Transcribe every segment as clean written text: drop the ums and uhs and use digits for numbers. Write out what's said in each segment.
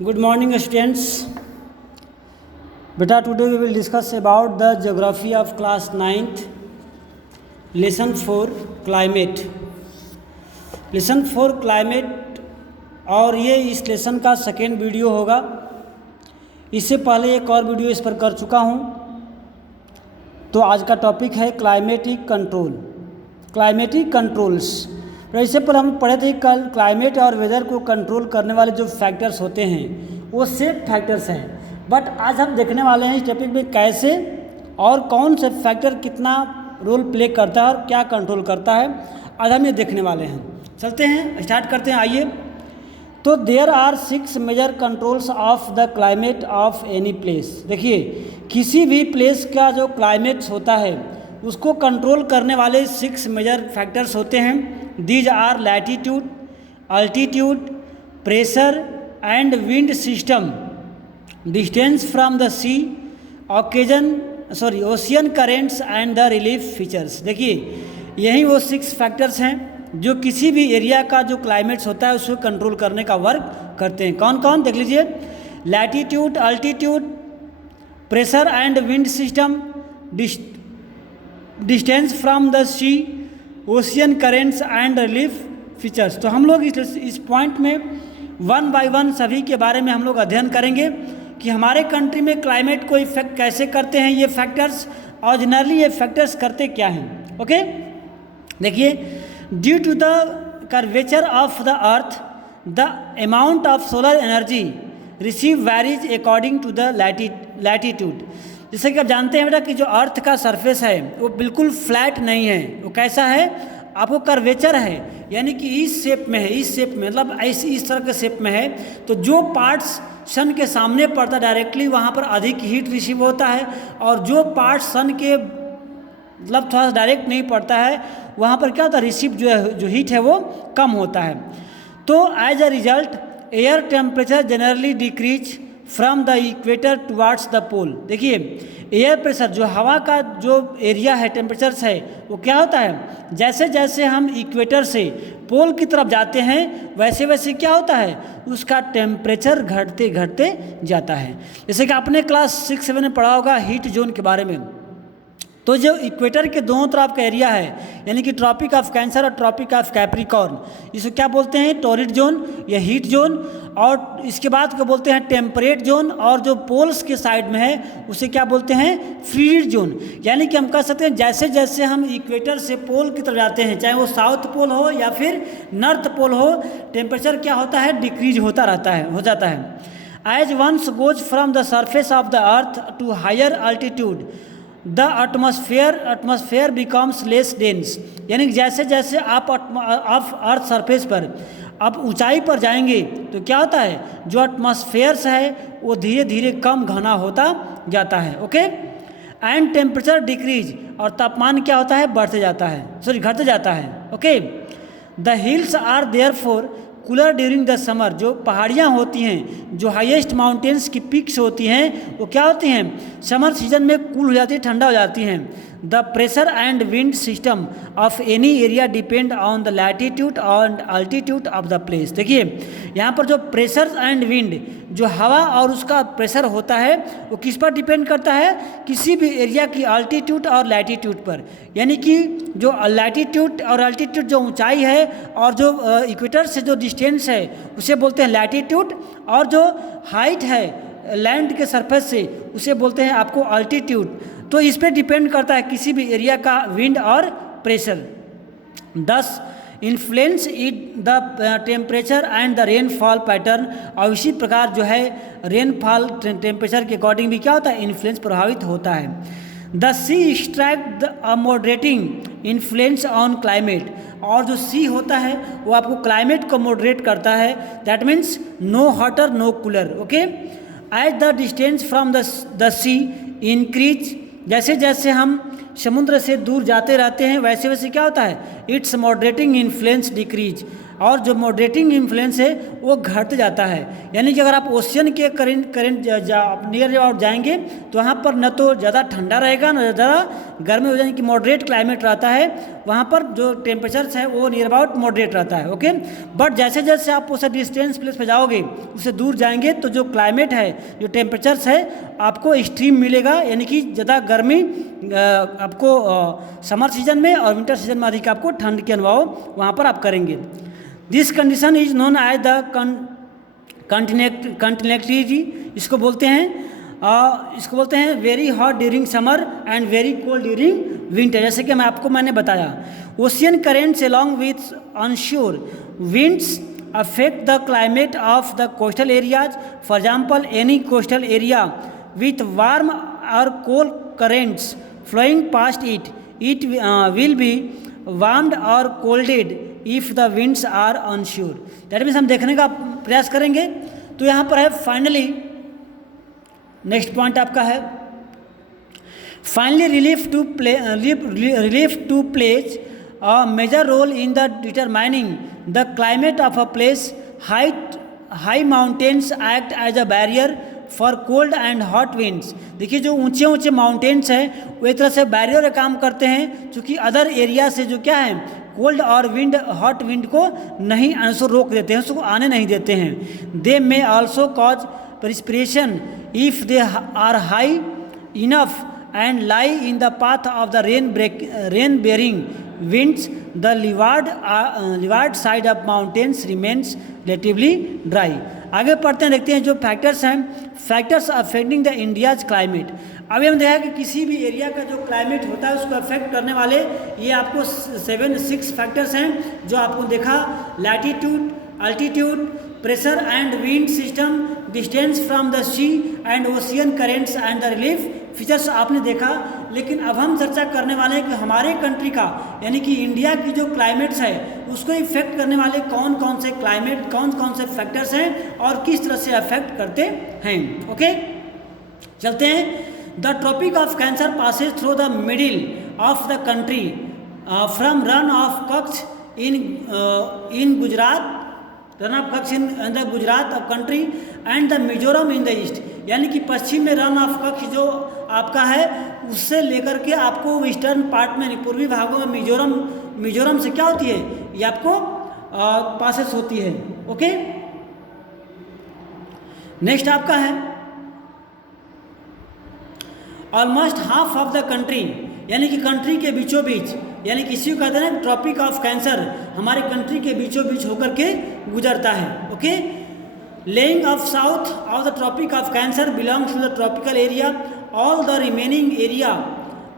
Good morning, students. Beta, today we will discuss about the geography of class 9th, lesson 4 climate. Lesson 4 climate और ये इस lesson का second video होगा। इससे पहले एक और वीडियो इस पर कर चुका हूँ। तो आज का टॉपिक है क्लाइमेटिक कंट्रोल, क्लाइमेटिक कंट्रोल्स। तो इससे पर हम पढ़े थे कल क्लाइमेट और वेदर को कंट्रोल करने वाले जो फैक्टर्स होते हैं वो सेफ फैक्टर्स हैं। बट आज हम देखने वाले हैं इस टॉपिक में कैसे और कौन से फैक्टर कितना रोल प्ले करता है और क्या कंट्रोल करता है, आज हम ये देखने वाले हैं। चलते हैं, स्टार्ट करते हैं, आइए। तो there are 6 major controls of the climate of any place. देखिए, किसी भी प्लेस का जो क्लाइमेट होता है उसको कंट्रोल करने वाले 6 मेजर फैक्टर्स होते हैं। These are latitude, altitude, pressure and wind system, distance from the sea, ocean currents and the relief features. देखिए, यही वो 6 फैक्टर्स हैं जो किसी भी एरिया का जो क्लाइमेट्स होता है उसको कंट्रोल करने का वर्क करते हैं। कौन कौन देख लीजिए, latitude, altitude, pressure and wind system, distance from the sea, ocean currents and relief features. तो हम लोग इस पॉइंट में वन बाय वन सभी के बारे में हम लोग अध्ययन करेंगे कि हमारे कंट्री में क्लाइमेट को इफेक्ट कैसे करते हैं ये फैक्टर्स, और जनरली ये फैक्टर्स करते क्या हैं। ओके, देखिए, due to the curvature of the earth the amount of solar energy receive varies according to the latitude. जैसे कि आप जानते हैं बेटा कि जो अर्थ का सरफेस है वो बिल्कुल फ्लैट नहीं है, वो कैसा है, आपको कर्वेचर है, यानी कि इस शेप में है, इस शेप में मतलब ऐसी इस तरह के शेप में है। तो जो पार्ट्स सन के सामने पड़ता है डायरेक्टली वहाँ पर अधिक हीट रिसीव होता है, और जो पार्ट्स सन के मतलब थोड़ा सा डायरेक्ट नहीं पड़ता है वहाँ पर क्या होता है, रिसीव जो हीट है वो कम होता है। तो as a result air temperature generally decreases from the equator towards the pole. देखिए, एयर प्रेशर जो हवा का जो एरिया है, टेम्परेचर्स है, वो क्या होता है, जैसे जैसे हम इक्वेटर से पोल की तरफ जाते हैं वैसे वैसे क्या होता है, उसका टेम्परेचर घटते घटते जाता है। जैसे कि आपने क्लास 6-7 में पढ़ा होगा हीट जोन के बारे में। तो जो इक्वेटर के दोनों तरफ का एरिया है, यानी कि ट्रॉपिक ऑफ कैंसर और ट्रॉपिक ऑफ कैप्रिकॉर्न, इसको क्या बोलते हैं, टॉरिड जोन या हीट जोन। और इसके बाद क्या बोलते हैं, टेम्परेट जोन। और जो पोल्स के साइड में है उसे क्या बोलते हैं, फ्रीड जोन। यानी कि हम कह सकते हैं जैसे जैसे हम इक्वेटर से पोल की तरफ जाते हैं, चाहे वो साउथ पोल हो या फिर नॉर्थ पोल हो, टेम्परेचर क्या होता है, डिक्रीज होता रहता है, हो जाता है। As one goes from the surface of the earth to higher altitude the atmosphere becomes less dense. यानी कि जैसे जैसे आप अर्थ सरफेस पर आप ऊंचाई पर जाएंगे तो क्या होता है, जो एटमॉस्फेयर्स है वो धीरे धीरे कम घना होता जाता है। ओके, एंड टेम्परेचर डिक्रीज, और तापमान क्या होता है, बढ़ते जाता है, घटते जाता है। Okay, the hills are therefore cooler during the summer. जो पहाड़ियाँ होती हैं, जो हाईएस्ट माउंटेन्स की पीक्स होती हैं, वो क्या होती हैं, समर सीजन में कूल हो जाती है, ठंडा हो जाती हैं। The pressure and wind system of any area depend on the latitude and altitude of the place. देखिए, यहाँ पर जो प्रेशर एंड विंड, जो हवा और उसका प्रेशर होता है वो किस पर डिपेंड करता है, किसी भी एरिया की अल्टीट्यूड और लैटीट्यूड पर। यानी कि जो लैटीट्यूड और अल्टीट्यूड जो ऊंचाई है और जो इक्वेटर से जो डिस्टेंस है उसे बोलते हैं लैटीट्यूड, और जो हाइट है लैंड के सरफेस से उसे बोलते हैं आपको अल्टीट्यूड। तो इस पर डिपेंड करता है किसी भी एरिया का विंड और pressure. 10 influence it the temperature and the rainfall pattern. और इसी प्रकार जो है रेनफॉल टेम्परेचर के अकॉर्डिंग भी क्या होता है, इन्फ्लुएंस प्रभावित होता है। The sea extract a moderating influence on climate. और जो सी होता है वो आपको क्लाइमेट को मॉडरेट करता है, that means no hotter no cooler. Okay, as the distance from the sea increase, जैसे जैसे हम समुद्र से दूर जाते रहते हैं वैसे वैसे क्या होता है, इट्स मॉडरेटिंग इन्फ्लुएंस डिक्रीज। और जो मॉडरेटिंग इन्फ्लुएंस है वो घट जाता है। यानी कि अगर आप ओशियन के करेंट नियर अबाउट जाएंगे तो वहाँ पर न तो ज़्यादा ठंडा रहेगा न ज़्यादा गर्मी हो जाएगी, कि मॉडरेट क्लाइमेट रहता है वहाँ पर, जो टेम्परेचर्स है वो नियर अबाउट मॉडरेट रहता है। ओके, बट जैसे जैसे आप उस डिस्टेंस प्लेस पे जाओगे, उससे दूर जाएंगे तो जो क्लाइमेट है, जो टेम्परेचर्स है आपको एक्सट्रीम मिलेगा, यानी कि ज़्यादा गर्मी आपको समर सीजन में और विंटर सीजन में अधिक आपको ठंड के अनुभव वहाँ पर आप करेंगे। This condition is known as the continentality, इसको बोलते हैं very hot during summer and very cold during winter. जैसे कि मैंने बताया, ocean currents along with onshore winds affect the climate of the coastal areas. For example, any coastal area with warm or cold currents flowing past it, will be warmed or colded if the winds are onshore. That means हम देखने का प्रयास करेंगे। तो यहाँ पर है finally, next point आपका है finally relief to plays a major role in the determining the climate of a place. High mountains act as a barrier for cold and hot winds. देखिए जो ऊंचे ऊंचे माउंटेन्स हैं वो एक तरह से बैरियर का काम करते हैं, क्योंकि अदर एरिया से जो क्या है कोल्ड और हॉट विंड को नहीं आंसर रोक देते हैं, उसको आने नहीं देते हैं। They may also cause precipitation if they are high enough and lie in the path of the rain bearing winds. The leeward side of mountains remains relatively dry. आगे पढ़ते हैं, देखते हैं जो फैक्टर्स हैं, factors affecting the India's climate. अभी हम देखा कि किसी भी एरिया का जो क्लाइमेट होता है उसको अफेक्ट करने वाले ये आपको 6 फैक्टर्स हैं, जो आपको देखा, latitude, altitude, pressure and wind system, distance from the sea and ocean currents and the relief features आपने देखा। लेकिन अब हम चर्चा करने वाले हैं कि हमारे कंट्री का यानी कि इंडिया की जो क्लाइमेट्स है उसको इफेक्ट करने वाले कौन कौन से क्लाइमेट, कौन कौन से फैक्टर्स हैं और किस तरह से अफेक्ट करते हैं। ओके, चलते हैं। The tropic of cancer passes through the middle of the country from Rann of Kutch in Gujarat, Rann of Kutch in the Gujarat of country and the Mizoram in the east. यानी कि पश्चिम में रन ऑफ कच्छ जो आपका है उससे लेकर के आपको वेस्टर्न पार्ट में पूर्वी भागों में मिजोरम से क्या होती है, ये आपको पासेस होती है। ओके, नेक्स्ट आपका है almost half of the country, यानी कि कंट्री के बीचों बीच, यानी किसी को कहते हैं ट्रॉपिक ऑफ कैंसर हमारे कंट्री के बीचों बीच होकर के गुजरता है। Okay, lying of south of the tropic of cancer belongs to the tropical area. All the remaining area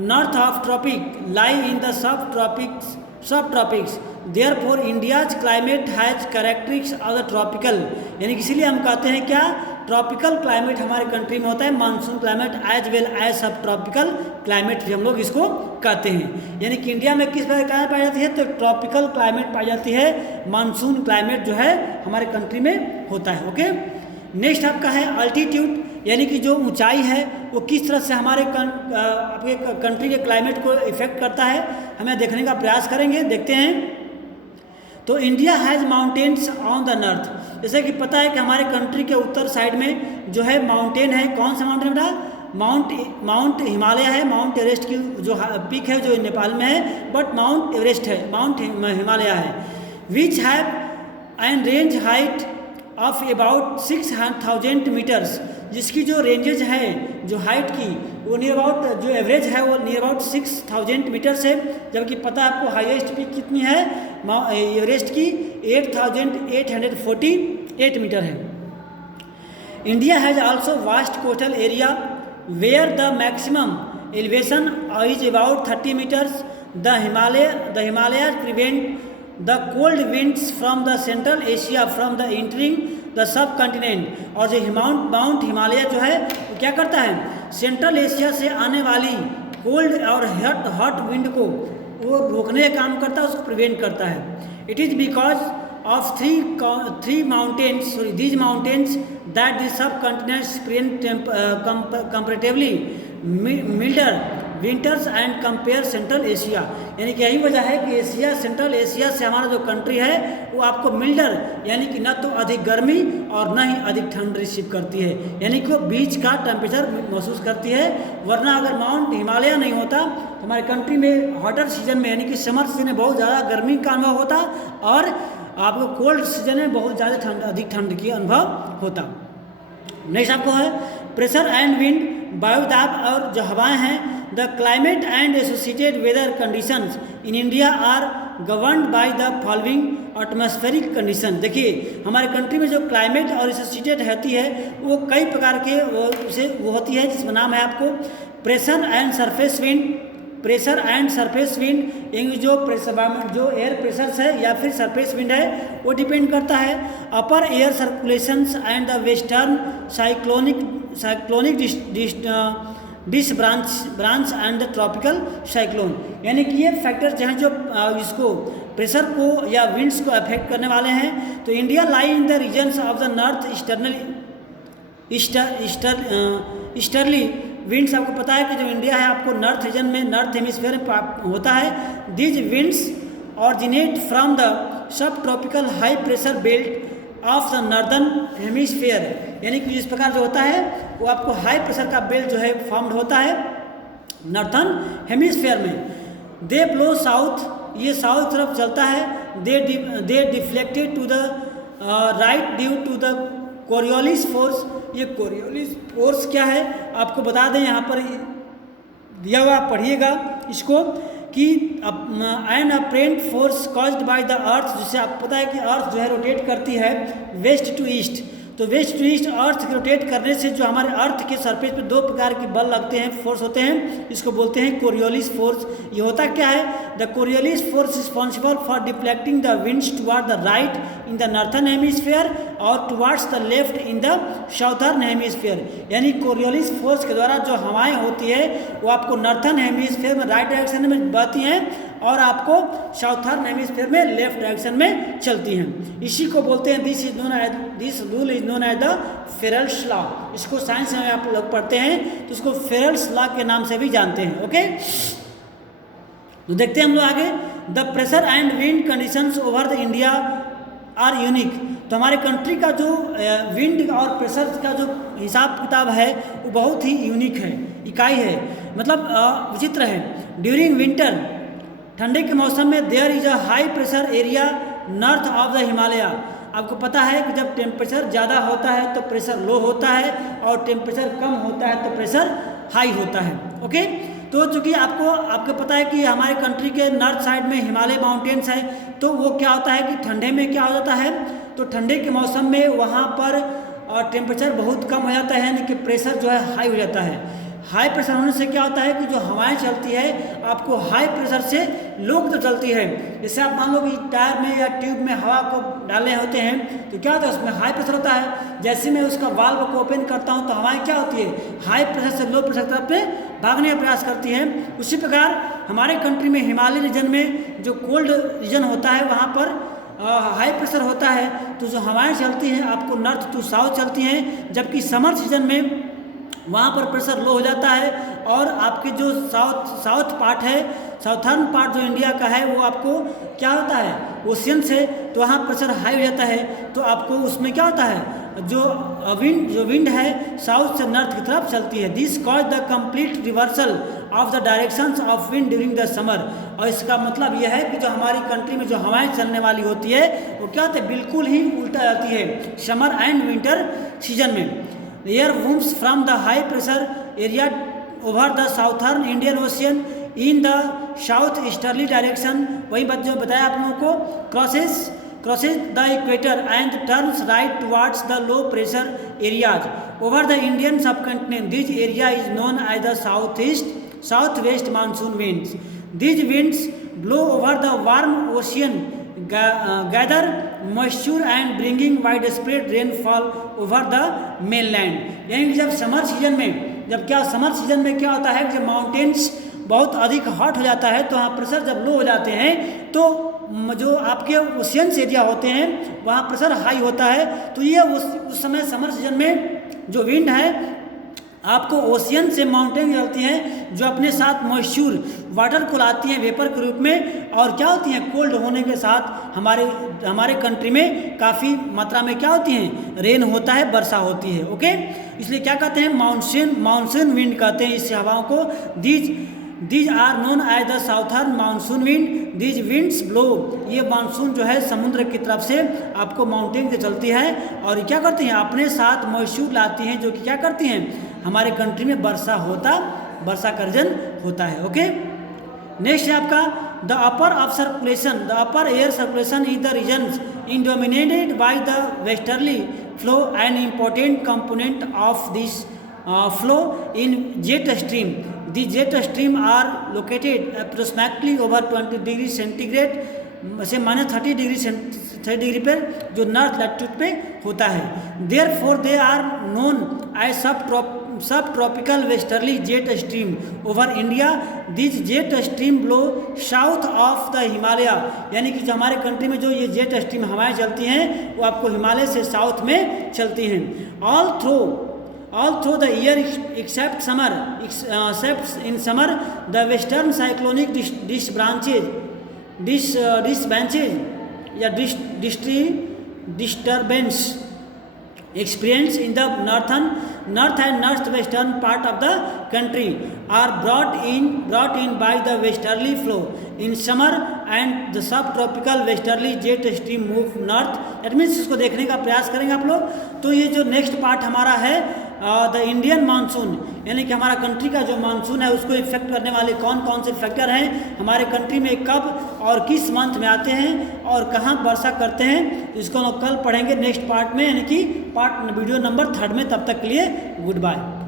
north of tropic lie in the subtropics. Therefore, India's climate has characteristics of the tropical. यानी कि इसीलिए हम कहते हैं क्या, tropical climate हमारे country में होता है, monsoon climate as well as sub tropical climate भी हम लोग इसको कहते हैं। यानी कि इंडिया में किस प्रकार पाई जाती है, तो ट्रॉपिकल क्लाइमेट पाई जाती है, मानसून क्लाइमेट जो है हमारे कंट्री में होता है। ओके, नेक्स्ट आपका है अल्टीट्यूड, यानी कि जो ऊंचाई है वो किस तरह से हमारे आपके कंट्री के क्लाइमेट को इफेक्ट करता है, हमें देखने का प्रयास करेंगे। देखते हैं, तो India has mountains on the north. जैसे कि पता है कि हमारे कंट्री के उत्तर साइड में जो है माउंटेन है, कौन सा माउंटेन बेटा, माउंट हिमालय है, माउंट एवरेस्ट की जो पीक है जो नेपाल में है, बट माउंट एवरेस्ट है, माउंट हिमालय है, which have an range height of about 6000 metres, जिसकी जो रेंजेज है जो हाइट की वो नियर अबाउट, जो एवरेज है वो नियर अबाउट 6000 मीटर्स है, जबकि पता है आपको हाईएस्ट पीक कितनी है एवरेस्ट की 8848 मीटर है। India has also vast coastal area where the maximum elevation is about 30 metres. The Himalaya prevent the cold winds from the central Asia from the entering the sub continent. और जो mount Himalaya जो है वो क्या करता है, सेंट्रल एशिया से आने वाली कोल्ड और हॉट विंड को वो रोकने का काम करता है, उसको प्रिवेंट करता है। It is because of three mountains, these mountains that the sub continents experience comparatively milder winters and compare central Asia, यानी कि यही वजह है कि एशिया, सेंट्रल एशिया से हमारा जो कंट्री है वो आपको मिल्डर, यानी कि न तो अधिक गर्मी और न ही अधिक ठंड रिसीव करती है, यानी कि वो बीच का टेम्परेचर महसूस करती है। वरना अगर माउंट हिमालय नहीं होता तो हमारे कंट्री में हॉटर सीजन में, यानी कि समर सीजन में बहुत ज़्यादा गर्मी का अनुभव होता और आपको कोल्ड सीजन में बहुत ज़्यादा ठंड, अधिक ठंड की अनुभव होता। नेक्स्ट आपको है प्रेशर एंड विंड, वायुदाब और जो हवाएं हैं। The climate and associated weather conditions in India are governed by the following atmospheric condition. देखिए हमारे कंट्री में जो क्लाइमेट और एसोसिएटेड रहती है वो कई प्रकार के वो होती है, जिसका नाम है आपको pressure and surface wind. Pressure and surface wind, यानी जो एयर प्रेशर है या फिर सरफेस विंड है वो डिपेंड करता है। Upper air circulations and the western cyclonic disturbance and the tropical cyclone, यानी कि ये फैक्टर जो हैं जो इसको प्रेशर को या विंड्स को अफेक्ट करने वाले हैं। तो India lie in the regions of the north easterly winds. आपको पता है कि जो इंडिया है आपको नॉर्थ रीजन में, नॉर्थ हेमिस्फीयर में होता है। These winds originate from the sub tropical high pressure belt of the northern hemisphere, यानी कि इस प्रकार जो होता है वो आपको हाई प्रेशर का बेल्ट जो है फॉर्म्ड होता है नॉर्थर्न हेमिस्फीयर में। दे ब्लो साउथ, ये साउथ तरफ चलता है। They deflected to the right due to the Coriolis force. ये कोरियोलिस फोर्स क्या है आपको बता दें, यहाँ पर दिया हुआ पढ़िएगा इसको कि an apparent force caused by the earth, जिससे आपको पता है कि अर्थ जो है रोटेट करती है वेस्ट टू ईस्ट। तो वेस्ट टू ईस्ट अर्थ के रोटेट करने से जो हमारे अर्थ के सरफेस पे दो प्रकार के बल लगते हैं, फोर्स होते हैं, इसको बोलते हैं कोरियोलिस फोर्स। ये होता क्या है? The Coriolis force responsible for deflecting the winds toward the right in the northern hemisphere और towards the left in the southern hemisphere. यानी कोरियोलिस फोर्स के द्वारा जो हवाएं होती है वो आपको नॉर्थर्न हेमिस्फीयर में राइट डायरेक्शन में बहती हैं और आपको साउथर्न हेमिस्फीयर में लेफ्ट डायरेक्शन में चलती हैं। इसी को बोलते हैं this rule is known as the Ferrel's law. इसको साइंस में आप लोग पढ़ते हैं तो इसको फेरेल्स लॉ के नाम से भी जानते हैं। ओके, तो देखते हैं हम लोग आगे। The pressure and wind conditions over the India are unique. तो हमारे कंट्री का जो विंड और प्रेशर का जो हिसाब किताब है वो बहुत ही यूनिक है, इकाई है, मतलब विचित्र है। ड्यूरिंग विंटर, ठंडे के मौसम में there is a high pressure area north of the Himalaya. आपको पता है कि जब टेम्परेचर ज़्यादा होता है तो प्रेशर लो होता है और टेम्परेचर कम होता है तो प्रेशर हाई होता है। ओके, तो चूँकि आपको पता है कि हमारे कंट्री के नॉर्थ साइड में हिमालय माउंटेन्स है, तो वो क्या होता है कि ठंडे में क्या हो जाता है, तो ठंडे के मौसम में वहाँ पर टेम्परेचर बहुत कम हो जाता है, यानी कि प्रेशर जो है हाई हो जाता है। हाई प्रेशर होने से क्या होता है कि जो हवाएं चलती है आपको हाई प्रेशर से लो की तरफ चलती है। जैसे आप मान लो कि टायर में या ट्यूब में हवा को डाले होते हैं तो क्या होता है, उसमें हाई प्रेशर होता है। जैसे मैं उसका वाल्व को ओपन करता हूं तो हवाएं क्या होती है, हाई प्रेशर से लो प्रेशर की तरफ पे भागने का प्रयास करती हैं। उसी प्रकार हमारे कंट्री में हिमालय रीजन में जो कोल्ड रीजन होता है वहाँ पर हाई प्रेशर होता है, तो जो हवाएँ चलती हैं आपको नॉर्थ टू साउथ चलती हैं, जबकि समर सीजन में वहाँ पर प्रेशर लो हो जाता है और आपके जो साउथ पार्ट है, साउथर्न पार्ट जो इंडिया का है वो आपको क्या होता है, ओशियन से, तो वहाँ प्रेशर हाई हो जाता है। तो आपको उसमें क्या होता है, जो विंड है साउथ से नॉर्थ की तरफ चलती है। This cause the complete reversal of the directions of wind during the summer. और इसका मतलब यह है कि जो हमारी कंट्री में जो हवाएं चलने वाली होती है वो क्या होता है, बिल्कुल ही उल्टा जाती है समर एंड विंटर सीजन में। Air wooms from the high pressure area over the southern Indian Ocean in the south easterly direction, वही बात जो बताया आप लोगों को, crosses the equator and turns right towards the low pressure areas over the Indian subcontinent. This area is known as the southwest monsoon winds. These winds blow over the warm ocean, gather moisture and bringing widespread rainfall over the mainland। यानी कि जब summer season में क्या होता है कि जब mountains बहुत अधिक हॉट हो जाता है तो वहाँ प्रेशर जब लो हो जाते हैं तो जो आपके ओशियंस एरिया होते हैं वहाँ प्रेशर हाई होता है। तो ये उस समय समर सीजन में जो विंड है आपको ओशियन से माउंटेन चलती हैं जो अपने साथ मॉइस्चर वाटर को लाती हैं वेपर के रूप में, और क्या होती हैं कोल्ड होने के साथ हमारे कंट्री में काफ़ी मात्रा में क्या होती हैं रेन होता है, वर्षा होती है। ओके, इसलिए क्या कहते हैं मानसून विंड कहते हैं इस हवाओं को। These are known as the southern monsoon wind, these winds blow. ये मानसून जो है समुद्र की तरफ से आपको माउंटेन से चलती है और ये क्या करती हैं अपने साथ मॉइस्चर लाती हैं जो कि क्या करती हैं हमारे कंट्री में वर्षा का रीजन होता है। ओके, नेक्स्ट है आपका the upper air circulation is the region in dominated by the westerly flow and important component of this flow in jet stream. The jet stream are located approximately over 20 degree centigrade से -30 degree पर जो north latitude पे होता है। Therefore they are known as subtropical westerly jet stream over India. These jet stream blow south of the Himalaya, यानी कि जो हमारे कंट्री में जो ये जेट स्ट्रीम हवाएं चलती हैं वो आपको हिमालय से साउथ में चलती हैं। All through the year except in summer, the western cyclonic disturbance experienced in the north and northwestern part of the country are brought in by the westerly flow in summer, and the subtropical westerly jet stream move north. That means इसको देखने का प्रयास करेंगे आप लोग। तो ये जो नेक्स्ट पार्ट हमारा है द इंडियन मानसून, यानी कि हमारा कंट्री का जो मानसून है उसको इफेक्ट करने वाले कौन कौन से फैक्टर हैं, हमारे कंट्री में कब और किस मंथ में आते हैं और कहाँ वर्षा करते हैं, इसको हम कल पढ़ेंगे नेक्स्ट पार्ट में, यानी कि वीडियो नंबर 3 में। तब तक के लिए गुड बाय।